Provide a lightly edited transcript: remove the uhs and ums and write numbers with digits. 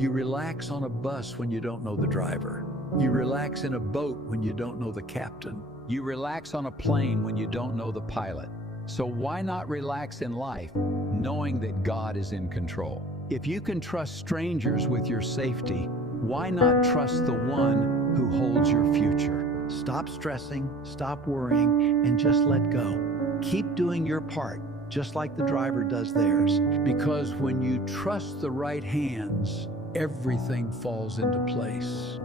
You relax on a bus when you don't know the driver. You relax in a boat when you don't know the captain. You relax on a plane when you don't know the pilot. So why not relax in life, knowing that God is in control? If you can trust strangers with your safety, why not trust the one who holds your future? Stop stressing, stop worrying, and just let go. Keep doing your part, just like the driver does theirs. Because when you trust the right hands, everything falls into place.